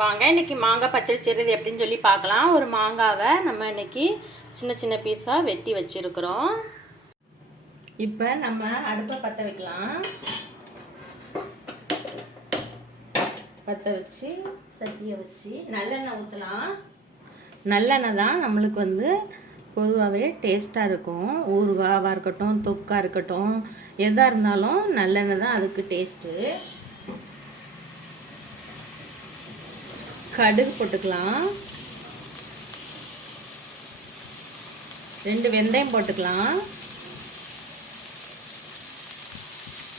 வாங்க இன்னைக்கு மாங்காய் பச்சடி செய்கிறது எப்படின்னு சொல்லி பார்க்கலாம். ஒரு மாங்காவை நம்ம இன்றைக்கி சின்ன சின்ன பீஸாக வெட்டி வச்சுருக்குறோம். இப்போ நம்ம அடுப்பை பற்ற வைக்கலாம். பற்ற வச்சு சட்டியை வச்சு நல்லெண்ணெய் ஊற்றலாம் நல்லெண்ணெய் தான் நம்மளுக்கு வந்து பொதுவாகவே டேஸ்ட்டாக இருக்கும். ஊறுகாவாக இருக்கட்டும் தொக்காக இருக்கட்டும் எதாக இருந்தாலும் நல்லெண்ணெய் தான் அதுக்கு டேஸ்ட்டு கடுகு போட்டுக்கலாம். ரெண்டு வெந்தயம் போட்டுக்கலாம்.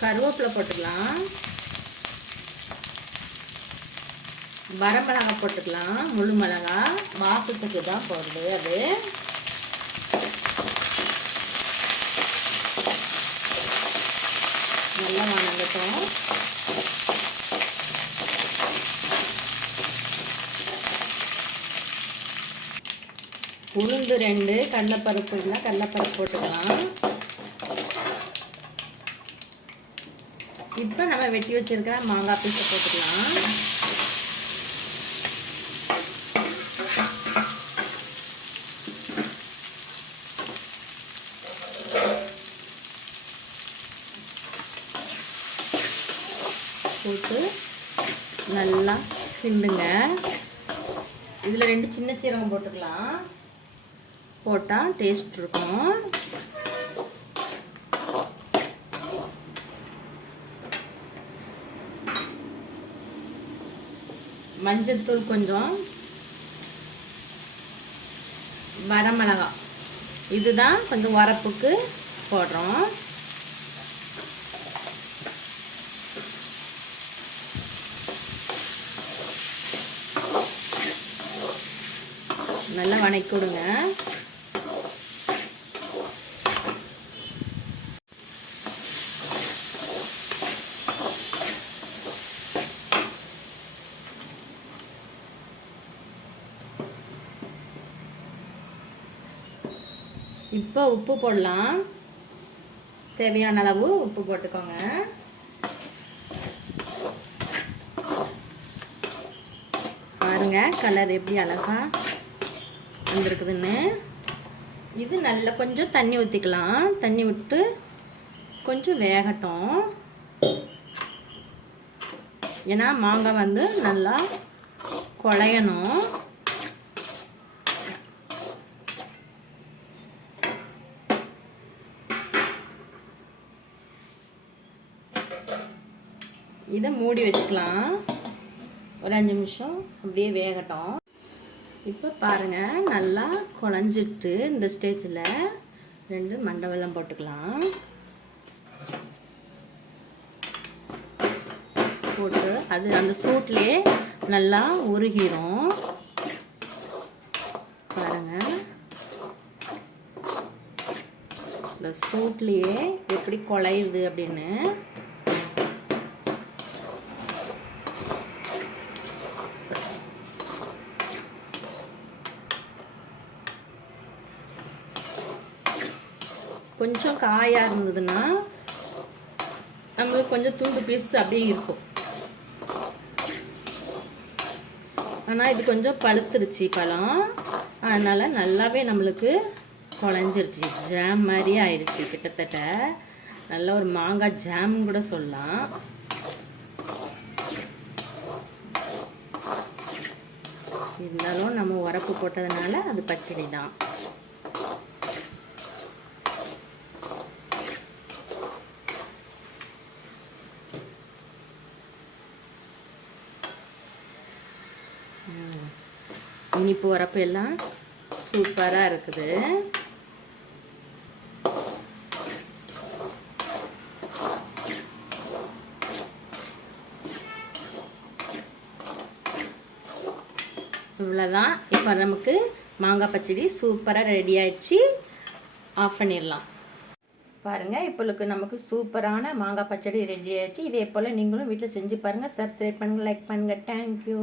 கருவேப்பிலை போட்டுக்கலாம். வரமிளகா போட்டுக்கலாம். முழு மிளகா வாசத்துக்கு தான் போடுது அது. நல்லா வணங்கட்டும். உளுந்து ரெண்டு கடலைப்பருப்பு இருந்தால் கடலைப்பருப்பு போட்டுக்கலாம். இப்போ நம்ம வெட்டி வச்சிருக்கிற மாங்காய் பீஸை போட்டுக்கலாம். போட்டு நல்லா கிண்டுங்க. இதில் ரெண்டு சின்ன சீரகம் போட்டுக்கலாம். போட்டால் டேஸ்ட் இருக்கும். மஞ்சத்தூள் கொஞ்சம் வரமிளகா. இதுதான் கொஞ்சம் வரப்புக்கு போடுறோம். நல்லா வணக்கி கொடுங்க இப்போ உப்பு போடலாம். தேவையான அளவு உப்பு போட்டுக்கோங்க. பாருங்க கலர் எப்படி அழகா வந்திருக்குதுன்னு. இது நல்லா கொஞ்சம் தண்ணி ஊற்றிக்கலாம் தண்ணி விட்டு கொஞ்சம் வேகட்டும். ஏன்னா மாங்காய் வந்து நல்லா குழையணும். இதை மூடி வச்சுக்கலாம். ஒரு அஞ்சு நிமிஷம் அப்படியே வேகட்டும். இப்போ பாருங்கள் நல்லா குழஞ்சிட்டு இந்த ஸ்டேஜில் ரெண்டு மண்டை போட்டுக்கலாம். போட்டு அது அந்த சூட்லேயே நல்லா உருகிரும். பாருங்கள் இந்த சூட்லேயே எப்படி குழையுது அப்படின்னு கொஞ்சம் காயாக இருந்ததுன்னா நம்மளுக்கு கொஞ்சம் துண்டு பீஸ் அப்படியே இருக்கும். ஆனால் இது கொஞ்சம் பழுத்துருச்சு பழம் அதனால் நல்லாவே நம்மளுக்கு குழஞ்சிருச்சு. ஜாம் மாதிரி ஆயிடுச்சு கிட்டத்தட்ட. நல்ல ஒரு மாங்காய் ஜாம் கூட சொல்லலாம். இருந்தாலும் நம்ம உரப்பு போட்டதுனால அது பச்சடி தான். இனிப்பு வரப்பு எல்லாம் சூப்பராக இருக்குது. இவ்வளோதான் இப்போ நமக்கு மாங்காய் பச்சடி சூப்பராக ரெடி ஆயிடுச்சு. ஆஃப் பண்ணிடலாம். பாருங்கள் இப்போளுக்கு நமக்கு சூப்பரான மாங்காய் பச்சடி ரெடி ஆயிடுச்சு. இதே போல் நீங்களும் வீட்டில் செஞ்சு பாருங்கள் சப்ஸ்கிரைப் பண்ணுங்கள் லைக் பண்ணுங்கள் தேங்க்யூ